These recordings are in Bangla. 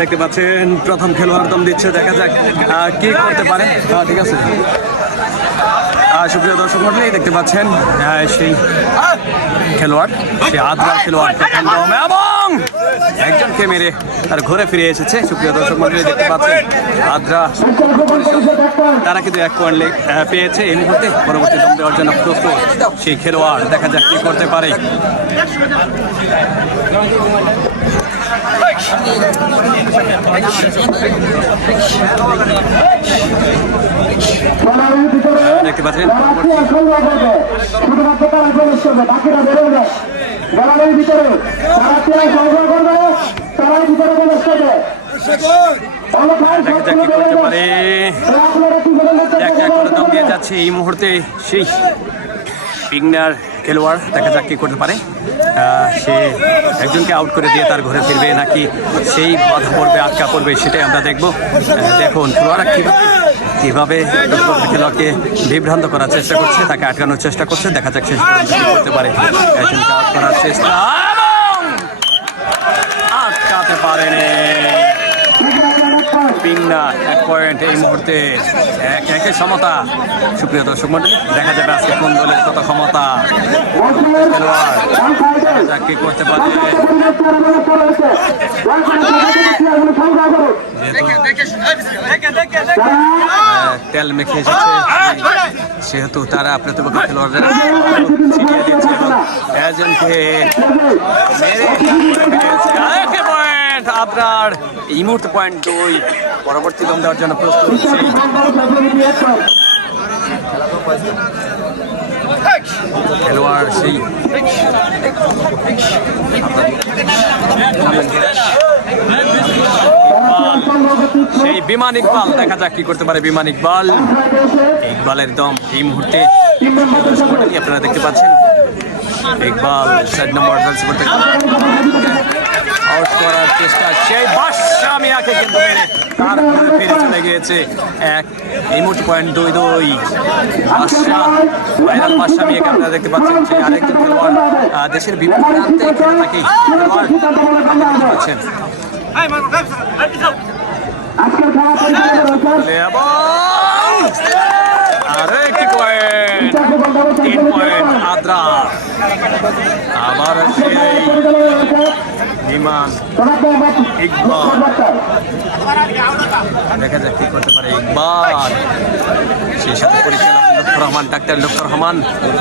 দেখতে পাচ্ছেন প্রথম খেলোয়াড় দম দিচ্ছে দেখা যাক কি করতে পারে। হ্যাঁ ঠিক আছে। সুপ্রিয় দর্শক মন্ডলী, দেখতে পাচ্ছেন সেই খেলোয়াড় সে আদ্রা খেলোয়াড় এবং একজনকে মেরে তার ঘুরে ফিরে এসেছে। সুপ্রিয় দর্শক মন্ডলী, দেখতে পাচ্ছেন, আদ্রা তারা কিন্তু এক পয়েন্ট পেয়েছে। এই মুহূর্তে পরবর্তী দম দেওয়ার জন্য প্রস্তুত সেই খেলোয়াড়। দেখা যাক কি করতে পারে। দেখতে পারে। দিয়ে যাচ্ছে এই মুহূর্তে। সেই। বিগনার খেলোয়াড়, দেখা যাক কি করতে পারে। সে একজনকে আউট করে দিয়ে তার ঘরে ফিরবে নাকি সেই বাধা পড়বে, আটকা পড়বে, সেটাই আমরা দেখব। দেখুন, খেলোয়াড়রা কীভাবে কীভাবে খেলোয়াড়কে বিভ্রান্ত করার চেষ্টা করছে, তাকে আটকানোর চেষ্টা করছে, দেখা যাক শেষ করতে পারে। একজনকে আউট করার চেষ্টা আটকাতে পারেনি। পিংনা এক পয়েন্ট এই মুহূর্তে, এক একে সমতা। সুপ্রিয় দর্শক মন্ডলী দেখা যাবে আজকে কোন দলের কত ক্ষমতা। খেলোয়াড় কি করতে পারে। তেল মেখে এসেছে, সেহেতু তারা প্রতিপক্ষ খেলোয়াড়রা ছিটিয়ে দিচ্ছে এবং একজনকে মেরে পয়েন্ট আপনার এই মুহূর্তে পয়েন্ট দুই, পরবর্তী দম দেওয়ার জন্য প্রস্তুত সেই খেলোয়াড় সেই সেই বিমান ইকবাল, দেখা যাক কি করতে পারে বিমান ইকবাল। ইকবালের দম এই মুহূর্তে। আপনারা দেখতে পাচ্ছেন? ইকবাল সাইড নম্বর চেষ্টা সেই বাদশা মিয়াকে কিন্তু মেরে তার ফিরে চলে গিয়েছে এক। এই পয়েন্ট দুই দুই। বাদশা ভাইরাল বাদশা মিয়াকে আপনারা দেখতে পাচ্ছেন যে আরেকজন খেলোয়াড় দেশের বিভিন্ন প্রান্তে খেলে থাকে। খেলোয়াড় দেখতে পয়েন্ট। তিন আবার সেই বিমান ইকবাল। দেখা যাক কি করতে পারে ইকবাল। সেই সাথে পরিচালক লুৎফর রহমান, ডাক্তার লুৎফর রহমান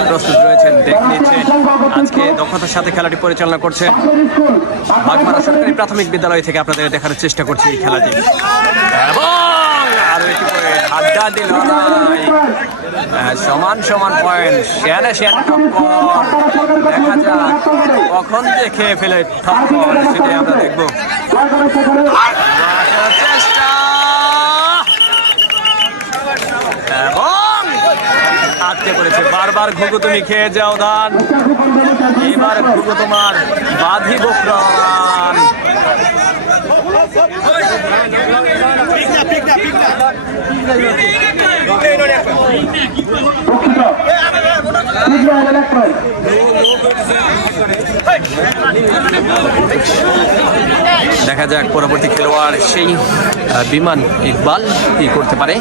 প্রস্তুত রয়েছেন দেখে নিচ্ছেন আজকে দক্ষতার সাথে খেলাটি পরিচালনা করছে বাগমারা সরকারি প্রাথমিক বিদ্যালয় থেকে আপনাদের দেখার চেষ্টা করছি এই খেলাটি। লড়াই। সমান সমান পয়েন্ট শেয়ারে শেয়ার টক্কর। দেখা যাক কখন যে খেয়ে ফেলে টক্কর, সেটাই আমরা দেখব। চেষ্টা আটকে পড়েছে। বারবার ঘুঘু তুমি খেয়ে যাও ধান এবার ঘুঘু তোমার বাঁধিব প্রাণ Pick that, pick that, pick that. দেখা যাক পরবর্তী খেলোয়াড় সেই বিমান ইকবাল কি করতে পারে।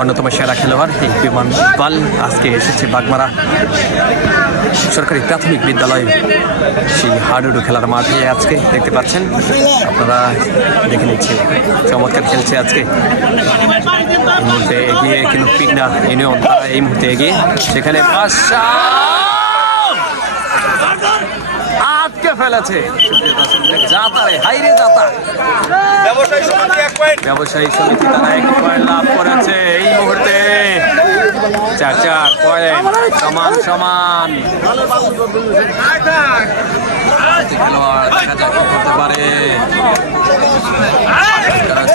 অন্যতম সেরা খেলোয়াড় এই বিমান ইকবাল আজকে এসেছে বাগমারা সরকারি প্রাথমিক বিদ্যালয়, সেই হাডুডু খেলার মাঠে আজকে দেখতে পাচ্ছেন। আপনারা দেখে নিচ্ছে, চমৎকার খেলছে আজকে। এই মুহূর্তে এগিয়ে কিন্তু পিগনা ইউনিয়ন তারা এই মুহূর্তে এগিয়ে, সেখানে আটকে ফেলেছে হাইরে ব্যবসায়ী সমিতি তারা এক পয়েন্ট লাভ করেছে এই মুহূর্তে। চার চার পয়েন্ট সমান সমান। খেলোয়াড় দেখা যাক করতে পারে।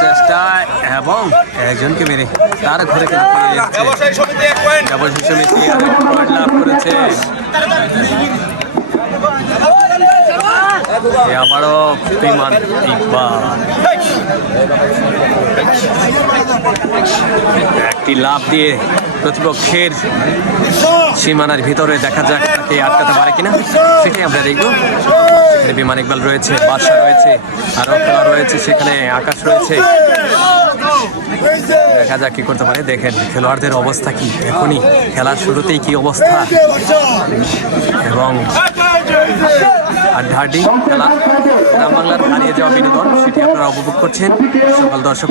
চেষ্টায় এবং একজনকে মেরে তার ঘরে ব্যবসায়ী সমিতি লাভ করেছে। আবারও বিমান একটি লাভ দিয়ে প্রতিপক্ষের সীমানার ভিতরে দেখা যাক তাকে আটকাতে পারে কিনা। সেটাই আমরা দেখব। সেখানে বিমান ইকবাল রয়েছে বাদশা রয়েছে আরও খেলা রয়েছে, সেখানে আকাশ রয়েছে। দেখা যাক কি করতে পারে। দেখেন, খেলোয়াড়দের অবস্থা কি? এখনই খেলার শুরুতেই কি অবস্থা? এবং হাড্ডাহাড্ডি খেলা গ্রাম বাংলার হারিয়ে যাওয়া বিনোদন, সেটি আপনারা উপভোগ করছেন। সকল দর্শক